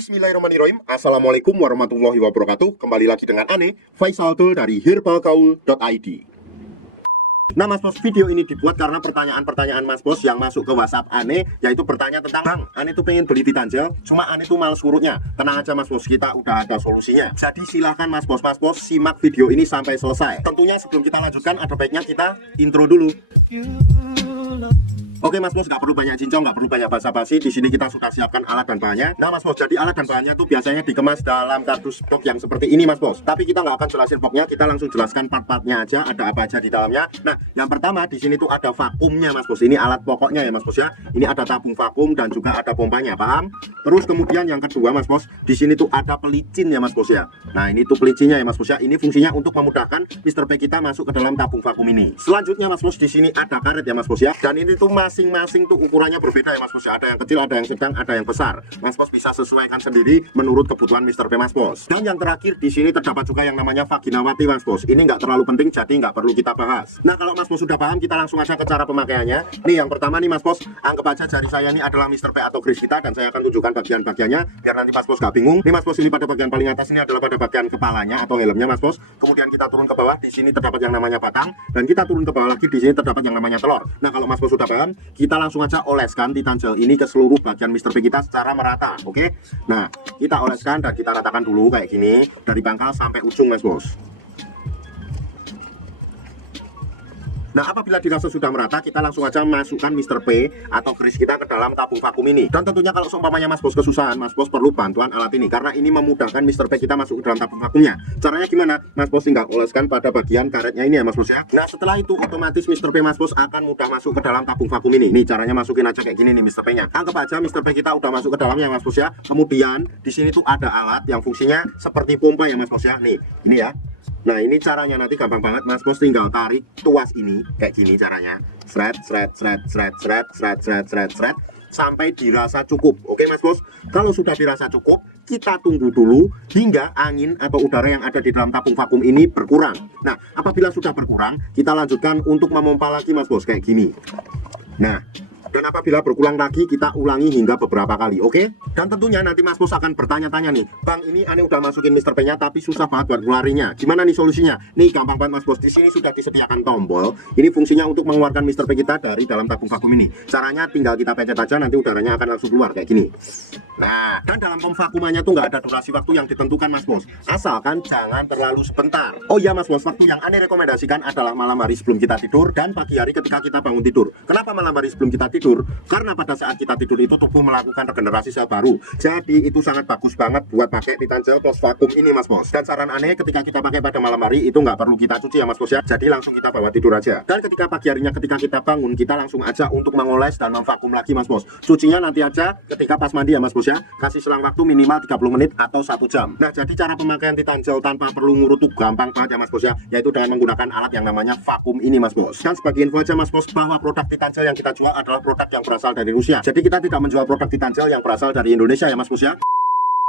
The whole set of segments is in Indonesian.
Bismillahirrahmanirrahim. Assalamualaikum warahmatullahi wabarakatuh. Kembali lagi dengan Ane, Faisal Dul dari herbalgaul.id. Nah Mas Bos, video ini dibuat karena pertanyaan-pertanyaan Mas Bos yang masuk ke WhatsApp Ane, yaitu bertanya tentang, Bang, Ane tuh pengen beli Titanjel, cuma Ane tuh males urutnya. Tenang aja Mas Bos, kita udah ada solusinya. Jadi silahkan Mas Bos simak video ini sampai selesai. Tentunya sebelum kita lanjutkan, ada baiknya kita intro dulu. Oke Mas Bos, nggak perlu banyak cincong, nggak perlu banyak basa-basi. Di sini kita sudah siapkan alat dan bahannya. Nah Mas Bos, jadi alat dan bahannya tuh biasanya dikemas dalam kardus box yang seperti ini Mas Bos. Tapi kita nggak akan jelasin boxnya, kita langsung jelaskan part-partnya aja, ada apa aja di dalamnya. Nah, yang pertama di sini tuh ada vakumnya Mas Bos. Ini alat pokoknya ya Mas Bos ya. Ini ada tabung vakum dan juga ada pompanya, paham? Terus kemudian yang kedua Mas Bos, di sini tuh ada pelicin ya Mas Bos ya. Nah ini tuh pelicinnya ya Mas Bos ya. Ini fungsinya untuk memudahkan Mr. P kita masuk ke dalam tabung vakum ini. Selanjutnya Mas Bos, di sini ada karet ya Mas Bos ya. Dan ini tuh masing-masing tuh ukurannya berbeda ya Mas Bos ya. Ada yang kecil, ada yang sedang, ada yang besar. Mas Bos bisa sesuaikan sendiri menurut kebutuhan Mr. P Mas Bos. Dan yang terakhir di sini terdapat juga yang namanya vaginawati Mas Bos. Ini nggak terlalu penting, jadi nggak perlu kita bahas. Nah kalau Mas Bos sudah paham, kita langsung aja ke cara pemakaiannya. Nih yang pertama nih Mas Bos, anggap aja jari saya ini adalah Mr. P atau Chris kita, dan saya akan tunjukkan bagian-bagiannya biar nanti Mas Bos nggak bingung. Nih Mas Bos, ini pada bagian paling atas ini adalah pada bagian kepalanya atau helmnya Mas Bos. Kemudian kita turun ke bawah, di sini terdapat yang namanya batang, dan kita turun ke bawah lagi, di sini terdapat yang namanya telur. Nah kalau Mas Bos sudah paham, kita langsung aja oleskan Titanjel ini ke seluruh bagian Mr. P kita secara merata, oke? Nah kita oleskan dan kita ratakan dulu kayak gini dari pangkal sampai ujung Mas Bos. Nah apabila dirasa sudah merata, kita langsung aja masukkan Mr. P atau Chris kita ke dalam tabung vakum ini. Dan tentunya kalau seumpamanya Mas Bos kesusahan, Mas Bos perlu bantuan alat ini, karena ini memudahkan Mr. P kita masuk ke dalam tabung vakumnya. Caranya gimana? Mas Bos tinggal oleskan pada bagian karetnya ini ya Mas Bos ya. Nah setelah itu otomatis Mr. P Mas Bos akan mudah masuk ke dalam tabung vakum ini. Nih caranya masukin aja kayak gini nih Mr. P nya. Anggap aja Mr. P kita udah masuk ke dalamnya Mas Bos ya. Kemudian di sini tuh ada alat yang fungsinya seperti pompa ya Mas Bos ya. Nih ini ya. Nah ini caranya nanti gampang banget Mas Bos, tinggal tarik tuas ini kayak gini caranya, sret sampai dirasa cukup. Oke Mas Bos, kalau sudah dirasa cukup, kita tunggu dulu hingga angin atau udara yang ada di dalam tabung vakum ini berkurang. Nah apabila sudah berkurang, kita lanjutkan untuk memompa lagi Mas Bos kayak gini. Nah dan apabila berkurang lagi, kita ulangi hingga beberapa kali, oke? Dan tentunya nanti Mas Bos akan bertanya-tanya nih, Bang, ini Ane udah masukin Mr. P nya tapi susah banget buat ngelarinya. Gimana nih solusinya? Nih gampang banget Mas Bos, di sini sudah disediakan tombol. Ini fungsinya untuk mengeluarkan Mr. P kita dari dalam tabung vakum ini. Caranya tinggal kita pencet aja, nanti udaranya akan langsung keluar kayak gini. Nah, dan dalam pemvakumannya tuh nggak ada durasi waktu yang ditentukan Mas Bos, asalkan jangan terlalu sebentar. Oh iya Mas Bos, waktu yang Ane rekomendasikan adalah malam hari sebelum kita tidur dan pagi hari ketika kita bangun tidur. Kenapa malam hari sebelum kita tidur? Karena pada saat kita tidur itu tubuh melakukan regenerasi sel baru. Jadi itu sangat bagus banget buat pakai Titanjel plus vakum ini Mas Bos. Dan saran Ane ketika kita pakai pada malam hari itu nggak perlu kita cuci ya Mas Bos ya. Jadi langsung kita bawa tidur aja. Dan ketika pagi harinya ketika kita bangun, kita langsung aja untuk mengoles dan memvakum lagi Mas Bos. Cucinya nanti aja ketika pas mandi ya Mas Bos ya. Kasih selang waktu minimal 30 menit atau 1 jam. Nah jadi cara pemakaian Titanjel tanpa perlu ngurut tuh gampang banget ya Mas Bos ya. Yaitu dengan menggunakan alat yang namanya vakum ini Mas Bos. Dan sebagai info aja Mas Bos, bahwa produk Titanjel yang kita jual adalah produk yang berasal dari Rusia. Jadi kita tidak menjual produk Titanjel yang berasal dari Indonesia ya Mas Bos ya.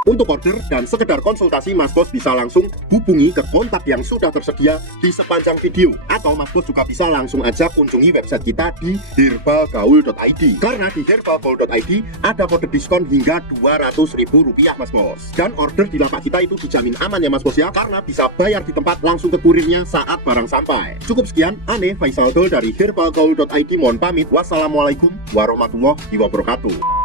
Untuk order dan sekedar konsultasi, Mas Bos bisa langsung hubungi ke kontak yang sudah tersedia di sepanjang video. Atau Mas Bos juga bisa langsung aja kunjungi website kita di herbalgaul.id. Karena di herbalgaul.id ada kode diskon hingga Rp200.000 Mas Bos. Dan order di lapak kita itu dijamin aman ya Mas Bos ya, karena bisa bayar di tempat langsung ke kurirnya saat barang sampai. Cukup sekian, Ane Faisal Dul dari herbalgaul.id mohon pamit. Wassalamualaikum warahmatullahi wabarakatuh.